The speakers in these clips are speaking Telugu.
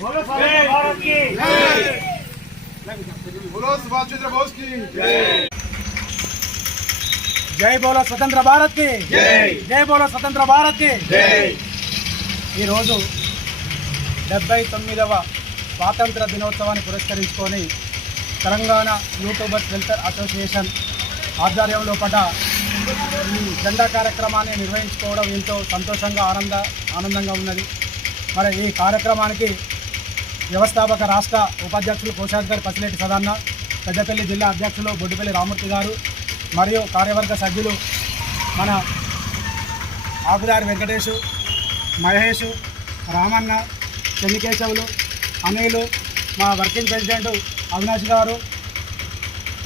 बोलो स्वतंत्र भारत की जय। बोलो सुभाष चंद्र बोस की जय। जय बोलो स्वतंत्र भारत की जय। जय बोलो स्वतंत्र भारत की जय। ఈ రోజు 79వ స్వాతంత్ర దినోత్సవాన్ని పురస్కరించుకొని తెలంగాణ యూట్యూబర్స్ వెల్ఫేర్ అసోసియేషన్ ఆధ్వర్యంలో పడ్డ ఈ జెండా కార్యక్రమాన్ని నిర్వహించుకోవడం ఎంతో సంతోషంగా ఆనందంగా ఉన్నది. మరి ఈ కార్యక్రమానికి వ్యవస్థాపక రాష్ట్ర ఉపాధ్యక్షులు కోశాధికారి పసిలేటి సదాన్న, పెద్దపల్లి జిల్లా అధ్యక్షులు బొడ్డుపల్లి రామూర్తి గారు మరియు కార్యవర్గ సభ్యులు మన ఆకుదారి వెంకటేషు, మహేష్, రామన్న, చెన్నికేశవులు, అనిలు, మా వర్కింగ్ ప్రెసిడెంట్ అవినాష్ గారు,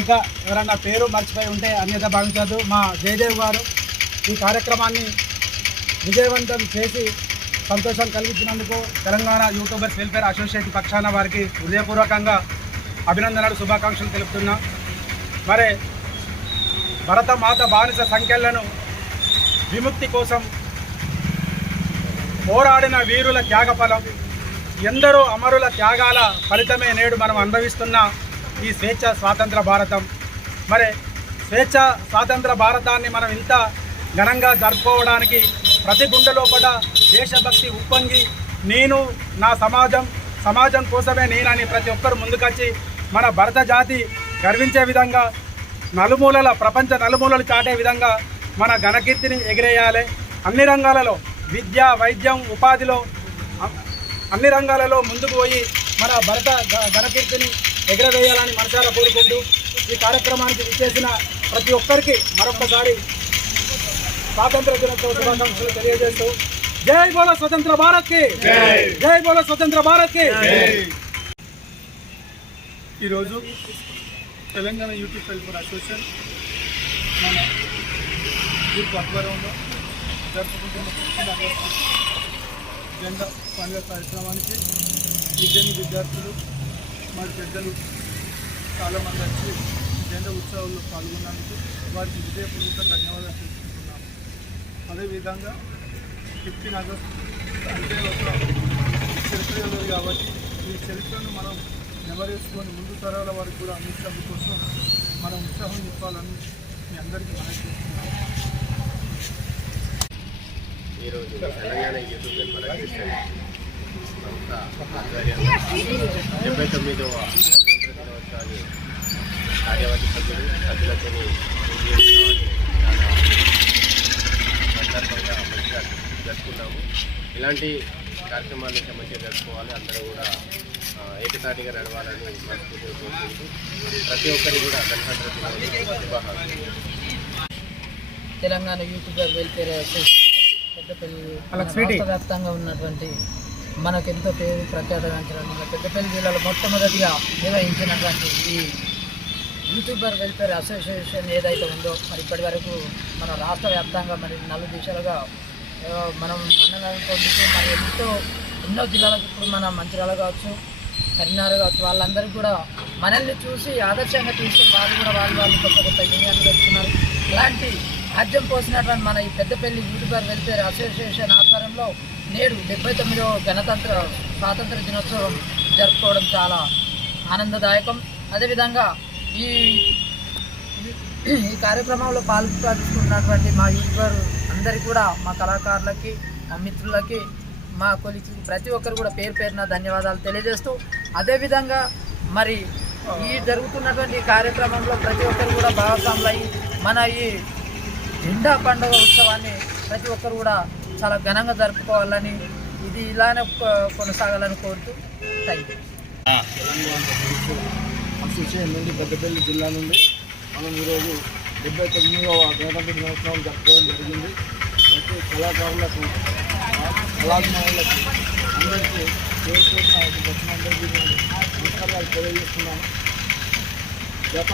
ఇంకా ఎవరన్నా పేరు మర్చిపోయి ఉంటే అన్యత భావించదు, మా జయదేవ్ గారు ఈ కార్యక్రమాన్ని విజయవంతం చేసి సంతోషం కలిగించినందుకు తెలంగాణ యూట్యూబర్స్ వెల్ఫేర్ అసోసియేషన్ పక్షాన వారికి హృదయపూర్వకంగా అభినందనలు, శుభాకాంక్షలు తెలుపుతున్నా. మరి భరతమాత బానిస సంఖ్యలను విముక్తి కోసం పోరాడిన వీరుల త్యాగఫలం, ఎందరో అమరుల త్యాగాల ఫలితమే నేడు మనం అనుభవిస్తున్న ఈ స్వేచ్ఛ స్వాతంత్ర భారతం. మరి స్వేచ్ఛ స్వాతంత్ర భారతాన్ని మనం ఇంత ఘనంగా జరుపుకోవడానికి ప్రతి గుండెలో పడ దేశభక్తి ఉప్పొంగి నేను నా సమాజం కోసమే నేనని ప్రతి ఒక్కరు ముందుకొచ్చి మన భరత జాతి గర్వించే విధంగా నలుమూలల ప్రపంచ నలుమూలలు చాటే విధంగా మన ఘనకీర్తిని ఎగిరేయాలి. అన్ని రంగాలలో విద్య, వైద్యం, ఉపాధిలో అన్ని రంగాలలో ముందుకు పోయి మన భరత ఘనకీర్తిని ఎగరవేయాలని మనసారా కోరుకుంటూ ఈ కార్యక్రమానికి విచ్చేసిన ప్రతి ఒక్కరికి మరొకసారి స్వాతంత్ర దినోత్సవ శుభాకాంక్షలు తెలియజేస్తూ జై బోలో స్వతంత్ర భారత్ కి జై. జై బోలో స్వతంత్ర భారత్ కి జై. ఈరోజు తెలంగాణ యూట్యూబ్ వెల్ఫేర్ అసోసియేషన్ మన గ్రూప్ ఆధ్వర్యంలో జరుపుకుంటున్న 15 ఆగస్టు జెండా పండుగ కార్యక్రమానికి విద్యార్థులు మరి పెద్దలు చాలామంది వచ్చి జెండా ఉత్సవాల్లో పాల్గొన్నందుకు వారికి హృదయపూర్వక ధన్యవాదాలు తెలుసుకుంటున్నాము. అదేవిధంగా 15 ఆగస్టు అంటే ఒక చరిత్ర ఉన్నది కాబట్టి ఈ చరిత్రను మనం నెమరేసుకొని ముందు తరాల వారికి కూడా అందించడం కోసం మనం ఉత్సాహం నింపాలని మీ అందరికీ మనం చేస్తున్నాము. ఈరోజు తెలంగాణ యూట్యూబ్ వెల్ఫేర్ అసోసియేషన్ సంస్థ ఆధ్వర్యంలో 79వ స్వాతంత్ర దినోత్సవాన్ని కార్యవర్గ సభ్యులతో చాలా సందర్భంగా మంచిగా జరుపుకున్నాము. ఇలాంటి కార్యక్రమాలు మంచిగా జరుపుకోవాలి, అందరూ కూడా ఏకతాటిగా నడవాలని మనస్ఫూర్తిగా కోరుకుంటూ ప్రతి ఒక్కరికి కూడా గణతంత్ర దినోత్సవ శుభాకాంక్షలు. Telangana YouTube welfare association Peddapalli రాష్ట్ర వ్యాప్తంగా ఉన్నటువంటి మనకెంతో పేరు ప్రఖ్యాతగాంచిన పెద్దపల్లి జిల్లాలో మొట్టమొదటిగా నిర్వహించినటువంటి ఈ యూట్యూబర్ వెల్ఫేర్ అసోసియేషన్ ఏదైతే ఉందో మరి ఇప్పటి వరకు మన రాష్ట్ర వ్యాప్తంగా మరి 4 దిశలుగా మనం మన్ననలు పొందుతూ మరి ఎన్నో జిల్లాలకు ఇప్పుడు మన మంచిర్యాల కావచ్చు, కరీంనగర్ కావచ్చు, వాళ్ళందరికీ కూడా మనల్ని చూసి ఆదర్శంగా తీసుకుని వాళ్ళు కొత్త యూనియన్లు పెట్టుకున్నారు. ఇలాంటి రాజ్యం పోసినటువంటి మన ఈ పెద్దపల్లి యూట్యూబర్ వెల్ఫేర్ అసోసియేషన్ ఆధ్వర్యంలో నేడు 79వ స్వాతంత్ర దినోత్సవం జరుపుకోవడం చాలా ఆనందదాయకం. అదేవిధంగా ఈ కార్యక్రమంలో పాల్గొన్నటువంటి మా యూట్యూబర్ అందరికీ కూడా, మా కళాకారులకి, మా మిత్రులకి, మా కొలికి ప్రతి ఒక్కరు కూడా పేరు పేరున ధన్యవాదాలు తెలియజేస్తూ, అదేవిధంగా మరి ఈ జరుగుతున్నటువంటి కార్యక్రమంలో ప్రతి ఒక్కరు కూడా భాగస్వాములయ్యి మన ఈ జెండా పండుగ ఉత్సవాన్ని ప్రతి ఒక్కరు కూడా చాలా ఘనంగా జరుపుకోవాలని, ఇది ఇలానే కొనసాగాలని కోరుతూ థ్యాంక్ యూ. తెలంగాణ అసోసియేషన్ నుండి పెద్దపల్లి జిల్లా నుండి మనం ఈరోజు 79వ గణతంత్ర దినోత్సవం జరుపుకోవడం జరిగింది. ప్రతి కళాకారులకు, కళాభిమానులకు అందరికీ పేరు పేరున వచ్చినందరికీ నేను నమస్కారాలు తెలియజేస్తున్నాను. గత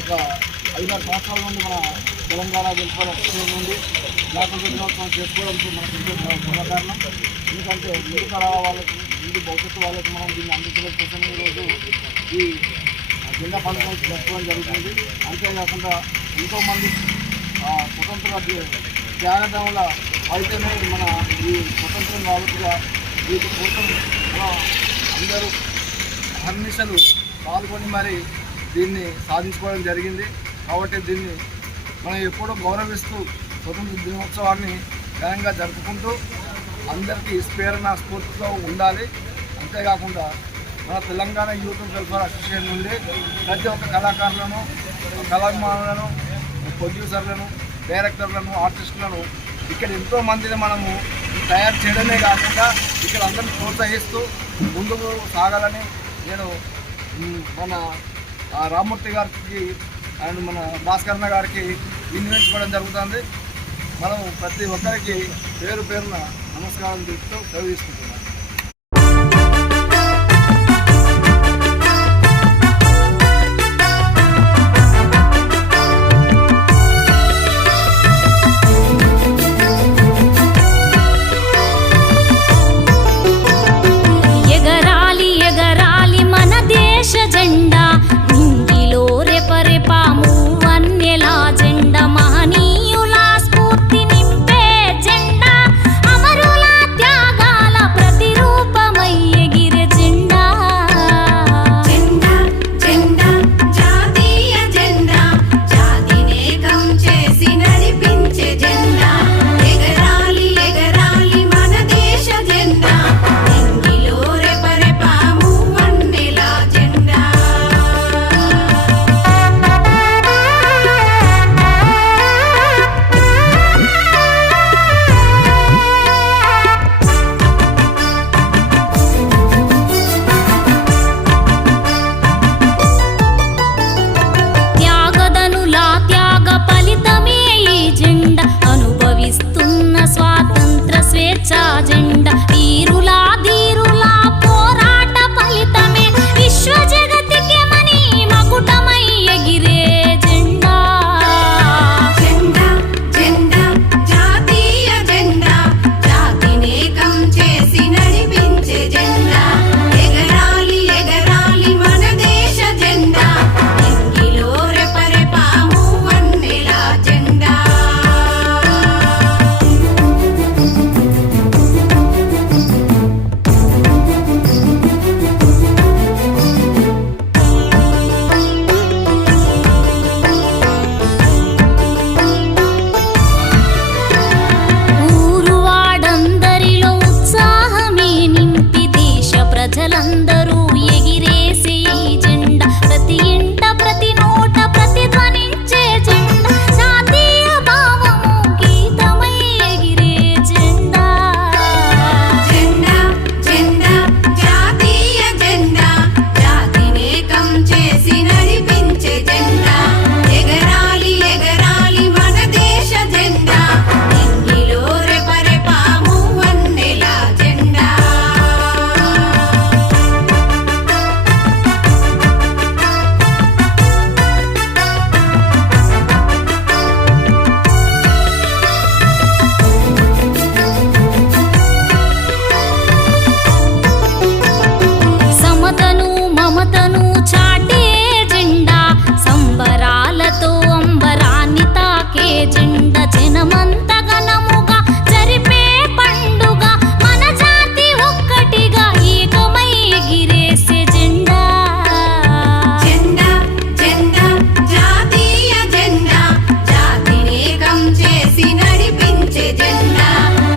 ఒక 5-6 సంవత్సరాల నుండి మన తెలంగాణ వెల్ఫేర్ అసోసియేషన్ నుండి గణతంత్ర దినోత్సవం చేసుకోవడానికి మనకు ఎంతో గర్వకారణం. ఎందుకంటే ముందు తరాల వాళ్ళకి, ముందు భవిష్యత్తు వాళ్ళకి మనం దీన్ని అందించడం కోసం ఈరోజు ఈ జెండా పండుగ జరుపుకోవడం జరుగుతుంది. అంతేకాకుండా ఎంతోమంది స్వతంత్ర త్యాగదముల ఫలితమే మన ఈ స్వతంత్రం కాబట్టిగా వీటి కోసం అందరూ అహర్నిశలు పాల్గొని మరి దీన్ని సాధించుకోవడం జరిగింది. కాబట్టి దీన్ని మనం ఎప్పుడూ గౌరవిస్తూ స్వతంత్ర దినోత్సవాన్ని ఘనంగా జరుపుకుంటూ అందరికీ ప్రేరణ స్ఫూర్తితో ఉండాలి. అంతేకాకుండా మన తెలంగాణ యూత్ వెల్ఫేర్ అసోసియేషన్ నుండి ప్రతి ఒక్క కళాకారులను, కళాభిమానులను, ప్రొడ్యూసర్లను, డైరెక్టర్లను, ఆర్టిస్టులను ఇక్కడ ఎంతో మందిని మనము తయారు చేయడమే కాకుండా ఇక్కడ అందరిని ప్రోత్సహిస్తూ ముందుకు సాగాలని నేను మన రామ్మూర్తి గారికి అండ్ మన భాస్కరన్న గారికి వినియోగించుకోవడం జరుగుతుంది. మనం ప్రతి ఒక్కరికి పేరు పేరున నమస్కారం తెలుపుతూ సెలవు తీసుకుంటున్నాను. జెండా నింగిలో రెపరెపాము వన్నెలా జెండా మహనీయుల స్ఫూర్తి నింపే జెండా అమరుల త్యాగాల ప్రతిరూపమై ఎగిరే జెండా జెండా జెండా జాతీయ జెండా జాతినేకం చేసి నడిపించే జెండా ఎగరాలి ఎగరాలి మన దేశ జెండా నింగిలో రెపరెపాము వన్నెలా జెండా త్యాగదనులా త్యాగ ఫలితమే ఈ జెండా అనుభవిస్తున్న స్వాతంత్ర స్వేచ్ఛా